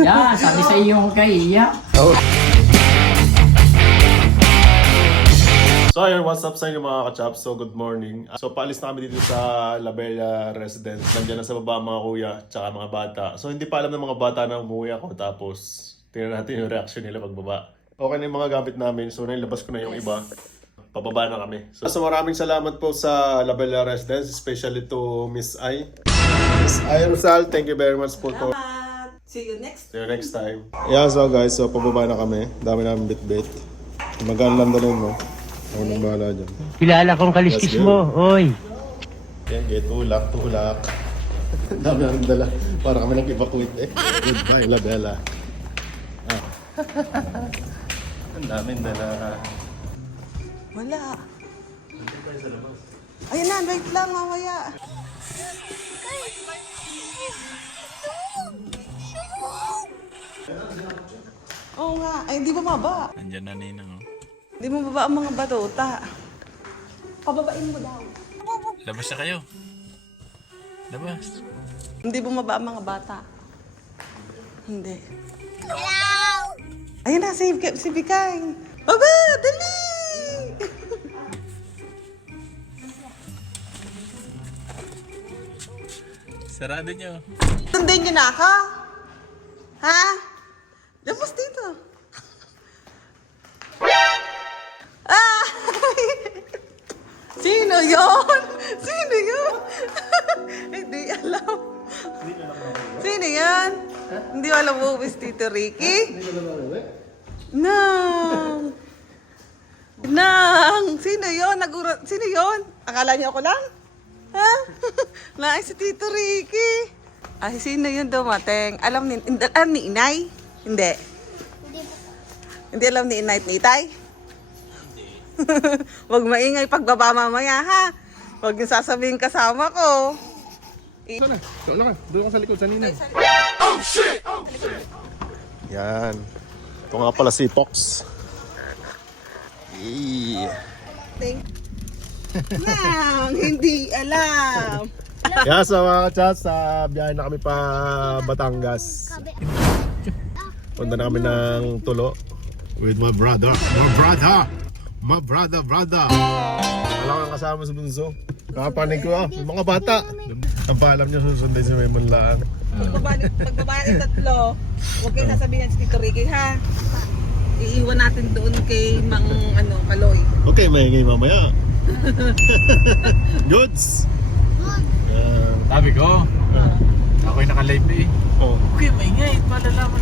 Yan, sabi sa iyo kung kaiya. Oh. So ayun, what's up sa inyo mga kachaps? So good morning. So paalis na kami dito sa La Bella Residence. Nandiyan na sa baba mga kuya, tsaka mga bata. So hindi pa alam ng mga bata na umuwi ako. Tapos tingnan natin yung reaction nila pagbaba. Okay na yung mga gamit namin. So nailabas ko na yung iba. Pababa na kami. So maraming salamat po sa La Bella Residence. Especially to Miss Ai. Miss Ai Rosal, thank you very much po. See you next. See you next time. Yeah, so guys, so pababa na kami. Dami namin bit-bit. Magkano lang dalhin mo? Ako nang bahala dyan. Kilala kong kaliskis mo, oy. Yan, get tulak. Dami namin dala. Para kami nag-evacuate eh. Goodbye, La Bella. Ah. Ang daming dala. Wala. Ayun na, wait lang, mamaya. Oo nga, ay hindi bumaba. Nandiyan na ninang. Oh. Hindi mo baba ang mga batota. Pababain mo daw. Labas na kayo. Labas. Hindi bumaba ang mga bata. Hindi. Hello! Ayun na, si Bikay. Baba, dali! Sarado nyo. Sundin niyo na ako? Ha? Labas dito. Ah! Sino yun? Sino yun? Hindi alam. Sino yan? Hindi mo alam mo, Tito Ricky? Nang! Nang! Sino yun? Sino yun? Akala niyo ako lang? Ha? Laay si Tito Ricky. Ay, sino yun dumating? Alam ni Inay? Hindi. Hindi alam ni Inay at ni Itay? Huwag maingay pagbaba mamaya, ha? Huwag yung sasabihin kasama ko. Ito na. Doon ka sa likod, sa ninang. Oh, shit! Yan. Ito nga pala si Pox. Nang, hindi alam. Kaya sa mga chats, biyahe na kami pa Batangas. Punta na kami ng Tulo. With my brother. Wala kang kasama sa bunso. Kakapanig ko yung mga bata. Ang paalam niya susundin si Maymon lang. Pagbaba yung tatlo, huwag kayo sasabihin si Tito Ricky, ha? Iiwan natin doon kay Mang Kaloy. Okay, maingay mamaya. Goods! Sabi ko, ako'y naka-live eh. Oh. Okay, maingay. Malalaman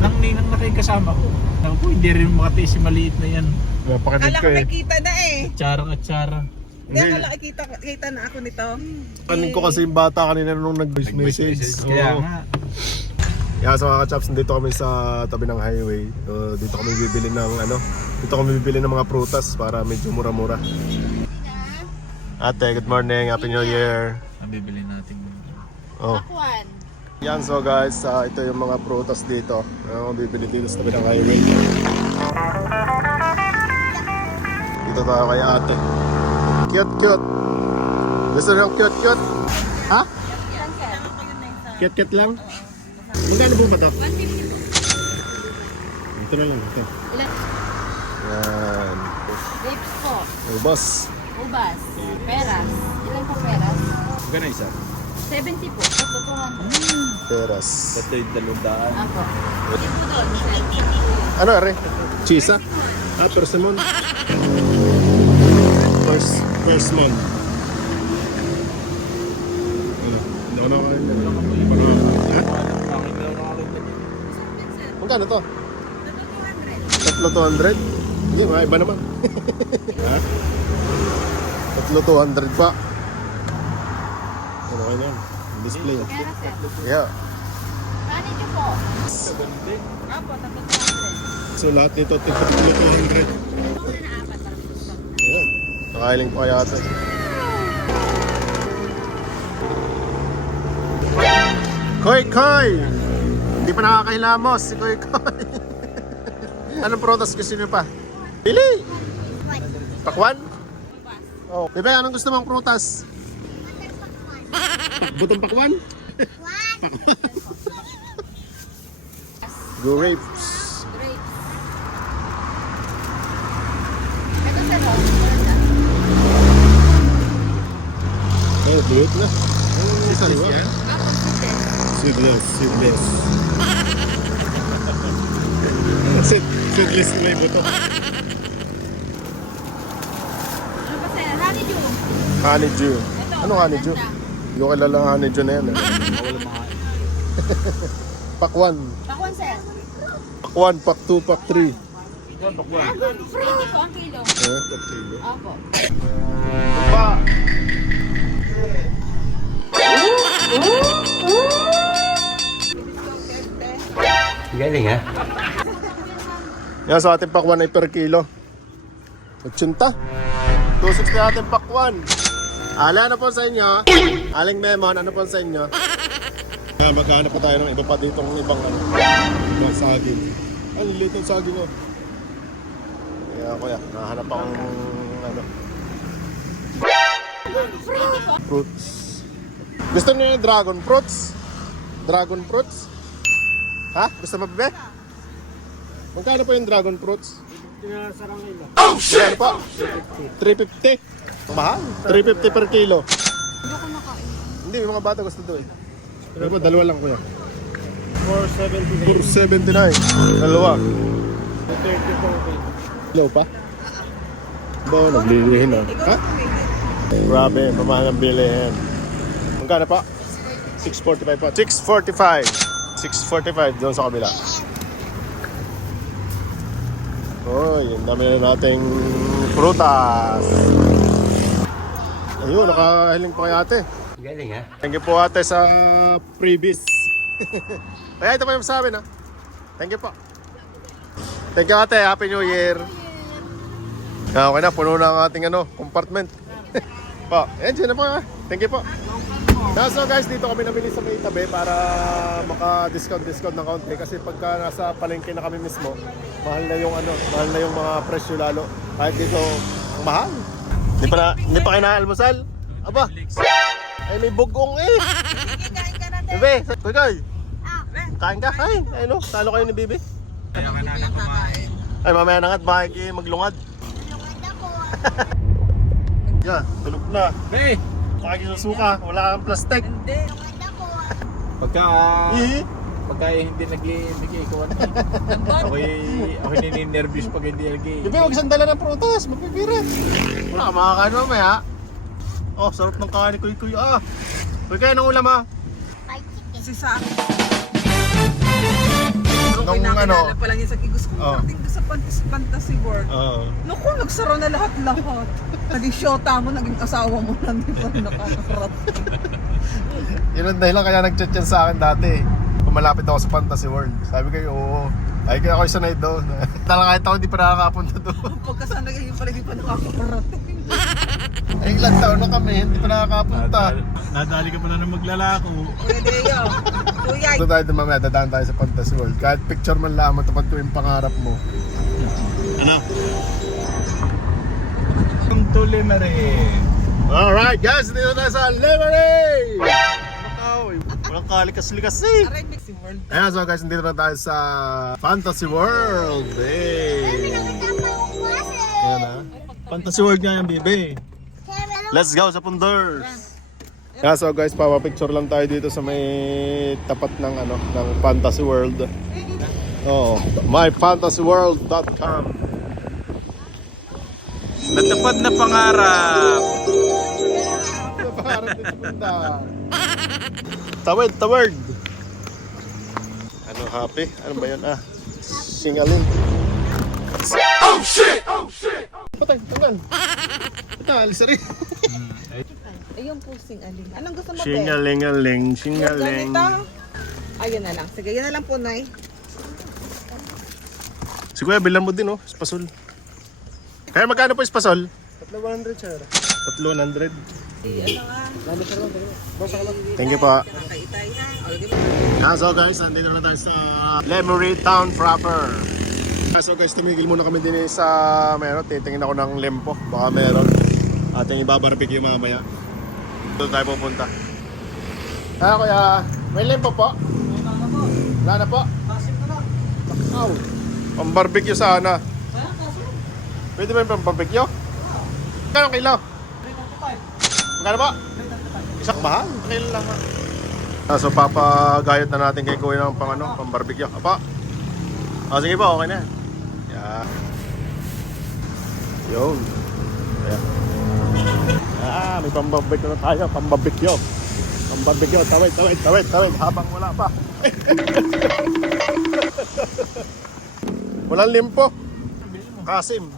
ng ninang na kayo kasama ko. Naku, hindi rin makatiis yung maliit na yan. Napakinig Kala ko ko eh. may kita na eh. Atsara. Hindi akala kita na ako nito. Kanin ko kasi yung bata kanina nung nag-voice message. Kaya Oo. nga. Yeah, sa mga chaps, dito kami sa tabi ng highway. Dito kami bibili ng mga prutas para medyo mura-mura. Ate, good morning. Happy New Year. Ang bibili natin. Oh. Yan, so guys, ito yung mga prutas dito. Bibili dito sa tabi ng highway. Dito tayo kay ate. Cute. Gusto nyo cute? Ha? Cute lang? Magkano po ba ito? 150. Ito na lang. Ito. Yan. Grapes po. Ubas. Ubas. Peras. Ilan po peras? Magkano isa? 70 po. Ito 200. Peras. Ito yung 200. Ako. Yan po doon. Ano are? Cheese ah? Persimmon. Persimmon. Ano? Magkano to? 3,200. Hindi, mga iba naman. Ha? 3,200 pa. Ano kayo yan? Display. Peras yan. Yeah. Kanin niyo po. Apo, 300. So lahat nito 3,200. Ayan. Nakailing pa kaya ito. Koy! Hindi pa nakakahilamos si Koy. Anong prutas gusto niyo pa? Pili! Pakwan? Oh. Bebe, anong gusto mong prutas? Butong pakwan? Grapes. Grapes. Ito sir, oh. Meron na. Ay, dulit na. Ay, sariwa. Sweetless. Seedless. Seedless na yung buto. Ano pa sir? Honeydew. Honeydew. Ito, Ano honeydew? maganda. Hindi ko kilala ang honeydew na yan. Pakwan. Pakwan sir. Pakwan, pak 2, pak 3. Free po ang kilo. Opo. Pa! Galing ha? Yan sa ating pakwan ay per kilo. 80. 260 na ating pakwan. Ala, ano po sa inyo? Aling Memon, ano po sa inyo? Kaya maghanap pa tayo ng iba pa ditong ibang ibang saging. Ay, lilit ng saging oh. Kaya kuya, nahanap akong ano. Fruits. Gusto niyo yung dragon fruits? Dragon fruits? Ha? Gusto mo bebe? Magkano po yung dragon fruits? Oh shit! Po? 350. Mahal. 350 per kilo. Hindi, yung mga bata gusto doon. Pero po, dalawa lang kuya. 479. Dalawa. 30 Low pa? Ba, naglilihin na. Ha? Grabe, mamahal ang bilihin. Magkano pa? 645 pa. 645. 645 doon sa kabila. Oy, ang dami na nating prutas. Ayun, nakahiling pa kay ate. Galing ha? Thank you po ate sa freebies. Kaya ito pa yung sabi na. Thank you po. Thank you ate, Happy New Year. Okay na, puno na ang ating compartment. Po, yan na po ha. Thank you po. So guys, dito kami namili sa may tabi para maka-discount ng kaunti kasi pagka nasa palengke na kami mismo, mahal na yung mga presyo lalo. Kahit dito, ang mahal. Hindi pa kinaalmusal? Aba. Ay may bugong eh. Kain ka na, te. Bebe, kuy. Kain ka, kain. Ay no, talo kayo ni Bibi. Ay mamaya na nga't bakit maglungad. Yeah, tulog na. Hey! Pakikisusuka, wala kang plastic. Pagka Eh, hindi nag-ibigay ko ano. Ako nininervous pag hindi nag-ibigay. Bibi, huwag sandala ng prutas, magpipirit. Wala ka makakain mamaya. Oh, sarap ng kain ni Kuy. Ah, Kuy, kaya ng ulam ha? Si sa akin. Nung Pinakilala pa lang yun sa gusto ko Oh. natin sa Fantasy World. Oo. Naku, nagsara na lahat. Naging shota mo, naging asawa mo na, di ba nakakarat. Yun ang dahilan kaya nag-chat yan sa akin dati. Kung malapit ako sa Fantasy World. Sabi ko, oo. Ay, kaya ako sanay doon. Talaga kahit ako hindi pa nakakapunta doon. Pagkasana kayo pala, di pa nakakarat. Ay, ilang taon na kami, hindi pa nakakapunta. Nadali ka pala ng maglalako. Kuya Deo, kuya. Ito tayo mamaya, dadaan tayo sa Fantasy World. Kahit picture man lamang, tapat ko yung pangarap mo. Ano? Ang tulimere. Alright guys, dito tayo sa Liberty! Walang kalikas-likas eh! Aray, Fantasy World. Ayan, so guys, dito na tayo sa Fantasy World. Hey! Ayan na. Fantasy World nga yung bibi. Let's go sa Punders! Ayan, so guys, papapicture lang tayo dito sa may tapat ng ng Fantasy World. Oh, myfantasyworld.com. Natupad na pangarap. Napaharap din sa punta. Tawid. Ano, happy? Ano ba yun? Singaling. Oh shit! Patay, tanggal. Ito, alis rin. Ayun po, singaling. Anong gusto mo, Te? Singaling. Ganito? Ayun na lang. Sige, yun na lang po, Nay. Si Kuya, bilang mo din, espasol. Kaya magkano po espasol? 300, sir. 300. Thank you po. So guys, nandito na tayo sa Lemery Town proper. So guys, tumigil muna kami din sa titingin ako ng lempo. Baka meron. Ating ibabarbecue mamaya. Doon tayo pupunta. Kuya, may lempo po? Wala na po. Pang-barbecue sana. Pwede ba yung pang-barbecue? Kano kilo? Magkano ba? Isang mahal? Kilo lang ha. So papagayot na natin kay Kuya ng pang-barbecue. Apa? Sige po, okay na. Yeah. Yun. Ayan. May pang-barbecue na tayo. Pang-barbecue. Pang-barbecue. Tawid. Habang wala pa. Walang limpo. Kasim.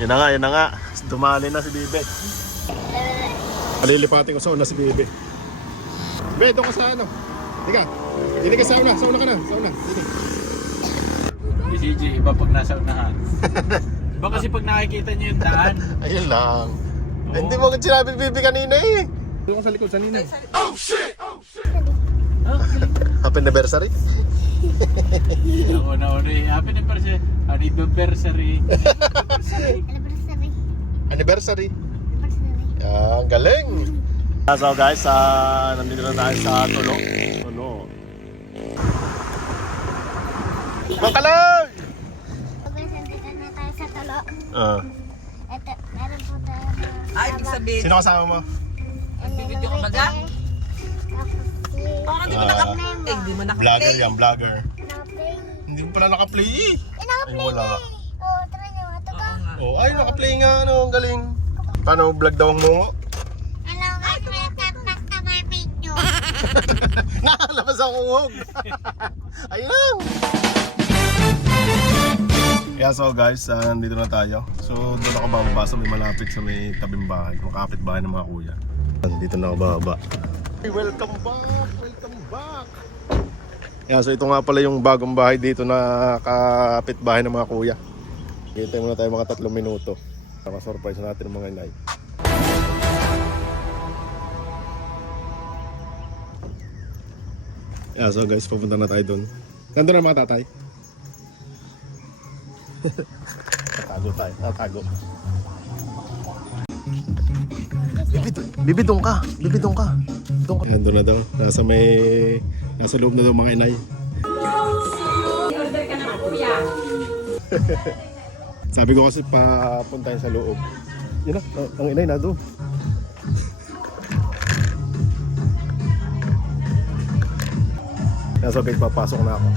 Yun na nga. Dumali na si Bibe. Malilipatin ko sa una si Bibe. Bibe, doon ka sa ano. Diga. Dini ka sa una. Sa una ka na. Sa una. Dini. Si CJ, iba pag nasa unahan. Iba kasi pag nakikita niyo yung daan. Ayun lang. Hindi mo agad sinabi Bibe kanina eh. Doon ka sa likod, sa ninay. Happy anniversary. Ako na happy anniversary. Anniversary. Yan, galing. So guys, nandito na tayo sa Tulo. Mangkalay! Nandito na tayo sa Tulo. Ito, meron po tayo na... Ay, ibig sabihin. Sino kasama mo? Nagbibideo ka ba dyan? Parang di mo naka-play. Di mo naka-play. Vlogger yan, vlogger. Naka-play. Hindi mo pala naka-play eh. Naka-play Ay, wala na ka. eh. Oo, try nyo. Ito ka. Ay, naka-play nga, ang galing. Paano vlog daw ang mungo? Hello guys, welcome back to my video. Nakalabas ang uhog. Ayun lang. Yeah, so guys, nandito na tayo. So doon ako bababa sa may malapit sa may tabing bahay, makapit bahay ng mga kuya. Nandito na ako bababa. Welcome back. Yeah, so ito nga pala yung bagong bahay dito na kapit bahay ng mga kuya. Hintay muna tayo mga 3 minuto. Naka-surprise natin ng mga inay. Yeah, so guys, pupunta na tayo doon. Nandun na mga tatay. Tatago. Bibi doon ka. Ayan, doon na daw. Nasa loob na daw mga inay. Order ka na kuya. Sabi ko kasi papuntahin sa loob. Yan na, ang inay na doon. So guys, papasok na ako.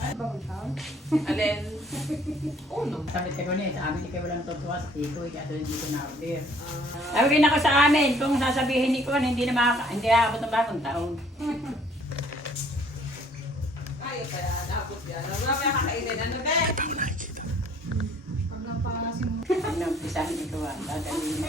Ano? Alin? Sabi ko niya, sabi ni kayo walang tutuwa sa tiko, kaya doon dito na order. Sabi ko na ko sa amin, kung sasabihin ni Kuan, hindi aabot ng bagong taon. Ay, kaya nabot yan. Wala pa yung kakainin. Ano ba? Ang pisahin ni Kuan, dadalhin.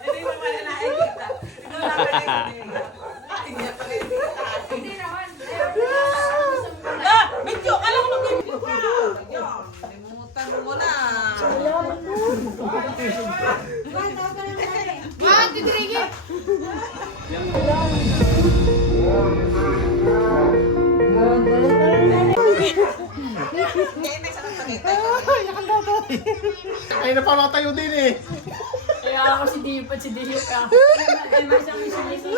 Hindi mo pala nakikita. Ito na pala hindi na pala nakikita. Hindi naman. Medyo! Alam ko mag-video ka! Yan. Limutan mo na. Ay, napamatayo din eh. Kaya ako si Dio ka. Ay, may sabi si Jesus.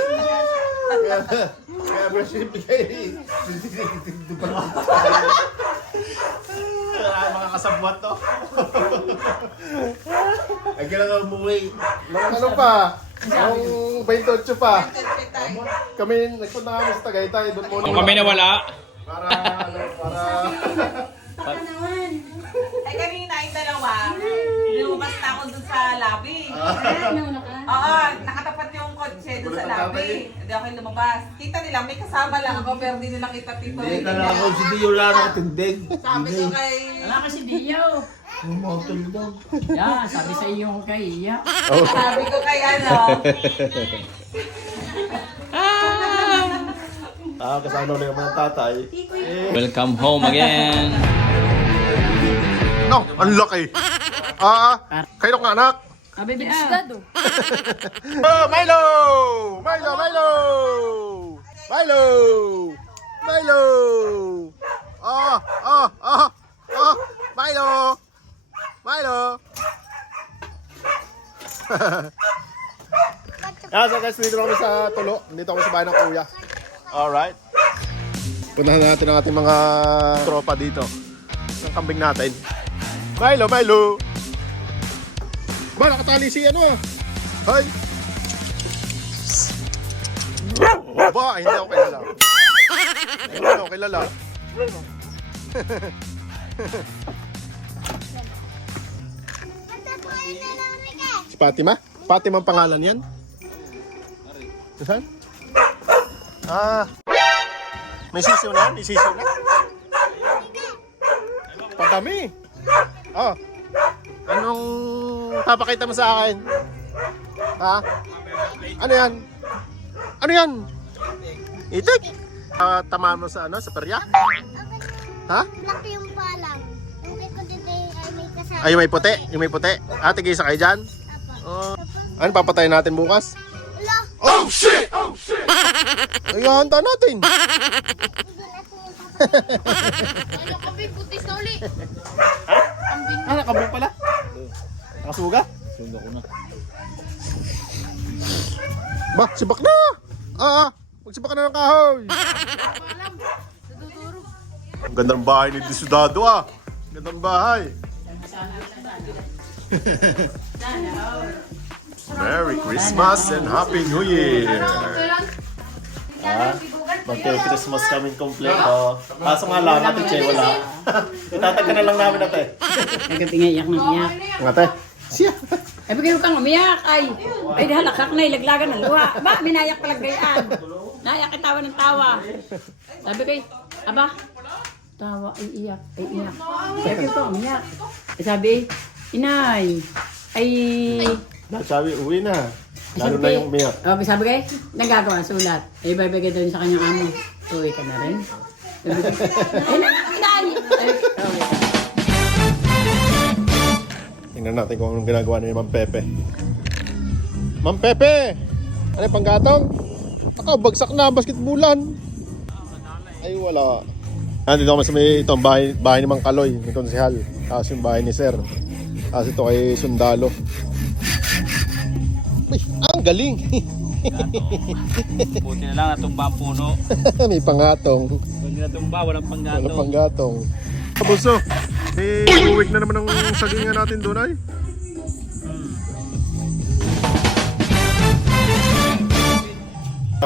Kaya worship kayo. Mga kasabwat to. Ay, kailangan umuwi. Ano pa? Yung 28 pa. Kami, nagpunta kami sa Tagaytay. Doon muna. Kung kami nawala. Para. Ay, kanina yung dalawa. Lumabas na ako dun sa lobby. Oo, nakatapat yung kotse doon sa lobby. Hindi ako yung lumabas. Kita nila, may kasama lang ako, pero hindi nila kita Tito Ricky. si Dio Laro tindig. Sabi ko kay... Wala kasi Dio. Umotol daw. Yan, sabi sa iyo kay Iya. Sabi ko kay ano. Kasama na yung mga tatay. Welcome home again. No, ang laki. Kayo nga anak. Baby, Oh, Milo! Milo! Milo! Milo! Milo! Milo! Milo! So guys, dito na kami sa Tulo. Dito kami sa bahay ng kuya. Alright. Puntahan natin ang ating mga tropa dito. Ang kambing natin. Milo! Milo! Ba, nakatali si ano? Hay! Ba, hindi ako kilala. Hindi ako kilala. Si Fatima? Fatima ang pangalan yan? Saan? May sisiw na? May sisiw na? Padami. Anong papakita mo sa akin? Ha? Ano yan? Ano yan? Itik? Tama mo sa ano? Sa perya? Ha? Laki yung palang. Yung may kutite ay may kasama. Ay, may puti. Yung may puti. Tigisa kayo dyan? Ano, papatayin natin bukas? Wala. Oh, shit! Oh, shit! Ay, hanta natin. Ano kami, butis na uli. Nakabong pala? Nakasuga? Sundo ko na. Ba, sibak na! Magsibak ka na ng kahoy! Ang gandang bahay ni Disudado Gandang bahay! Merry Christmas and Happy New Year! Magka-Christmas kaming kompleto. Kaso nga lang, Ate Che, wala. Itatagka na lang namin, Ate. Nagkapingaiyak ng iyak. Ate, siya. Ay, bigay kang umiyak. Ay, halakak na, ilaglagan ng luha. Ba, minayak palang gayaan. Naiyak tawa ng tawa. Sabi ko, aba, tawa, ay iyak. Sabi ko, umiyak. Sabi, inay, ay... Sabi, uwi na. Lalo na yung umiyak. Sabi ko, nagagawa sulat. Ay, babagay daw sa kanyang amo. Uwi ka na rin. Ay, inay! Tingnan natin kung anong ginagawa ni Ma'am Pepe. Ma'am Pepe! Ano yung panggatong? Ako, bagsak na, basketbulan. Ay, wala. Nandito kami sa itong bahay ni Mang Kaloy, ni Konsehal. Tapos yung bahay ni Sir. Tapos ito kay Sundalo. Ay, ang galing! Buti na lang natumba ang puno. May pangatong. Kung hindi natumba, walang panggato. Wala panggatong. Kabuso, uwig na naman ang sagingan natin doon ay.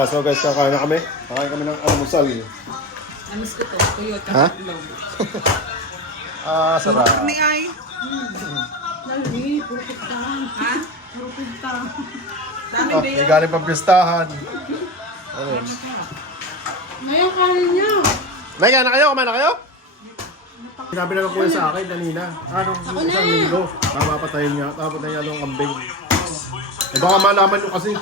So guys, kakain na kami. Kakain kami ng almusal. Amis ko to, Toyota. Ha? Sarap. Ni ay. Lali, puro pagtahan. Ha? Puro pagtahan. Dami ba May yun? galing pang pistahan. Ayun. Ngayon kanin niya. May gana kayo? Kumain na kayo? Sinabi na ng kuya sa akin kanina. Anong isang linggo? Papatayin niya ng kambing. Eh baka malaman nyo kasi.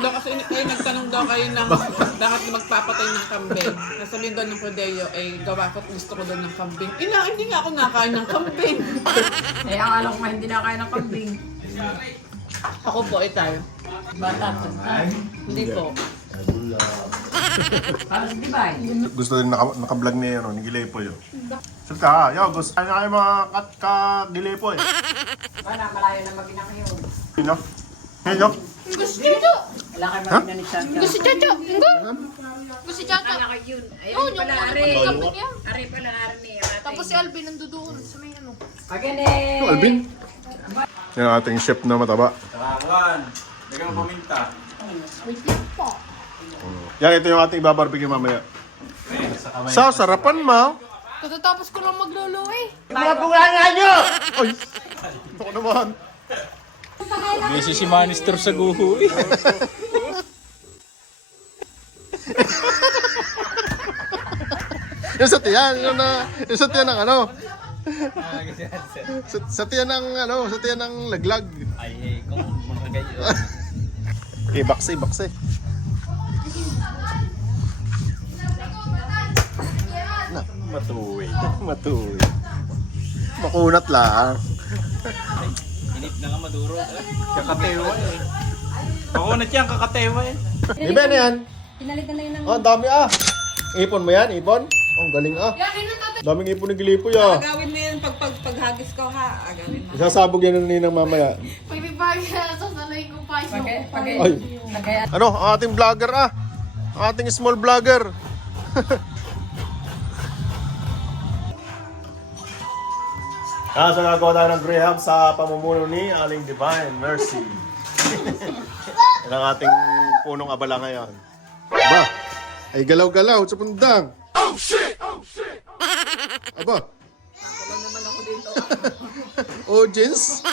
Daw kasi nagtanong daw kayo ng bakit magpapatay ng kambing. Nasabihin doon ng Prodeo, gawa ko gusto ko doon ng kambing. Hindi nga ako nakain ng kambing. Eh, ang alam ko hindi na kaya ng kambing. Ako po, tayo. Bata. Hindi po. Para sa Dibay. Gusto din naka-vlog ni Gilepo yun. Salta ka, gusto na kayo mga ka-Gilepo eh. Wala, malayo na mag-ina kayo. Sino? Sino? Gusto Chocho. Wala kayo mag-ina ni Chacha. Gusto Chocho. Gusto Chocho. Wala kayo yun. Ayun Oh, yung pala, mga Ari. kapit niya. Ari pala, Ari. Tapos si Alvin nandoon sa may ano. Pagani. Alvin? Yan ang ating chef na mataba. Tarangan. Hindi ka paminta. Yan, ito yung ating babarbecue mamaya. Sa sarapan mo. Katatapos ko lang maglolo eh. Ay! Ito ko naman. Busy si Manister sa guho eh. Yung sa tiyan, yung sa tiyan ng ano. Sa tiyan ng ano, sa tiyan ng laglag. Ay, kung mga ganyan. Bakse. Matuwi. Matuwi. Makunat lang. Inip na nga maduro. Kakatewa eh. Pakunat yan, kakatewa eh. Di ba na yan? Pinalitan na yun ng... Oh, ang dami ah. Ipon mo yan, ipon? Oh, ang galing ah. Yakin na tatay. Daming ipon ng gilipoy ah. Agawin mo yan paghagis ko ha. Agawin mo. Isasabog yan ng ninang mamaya. Pagpipagay na sasanay ko pa yung Ay. Ano, ang ating vlogger ah. Ang ating small vlogger. So nagawa tayo ng Graham sa pamumuno ni Aling Divine Mercy. Yan ang ating punong abala ngayon. Aba, ay galaw-galaw sa pundang. Oh shit! Aba. Nakulang naman ako dito. Audience.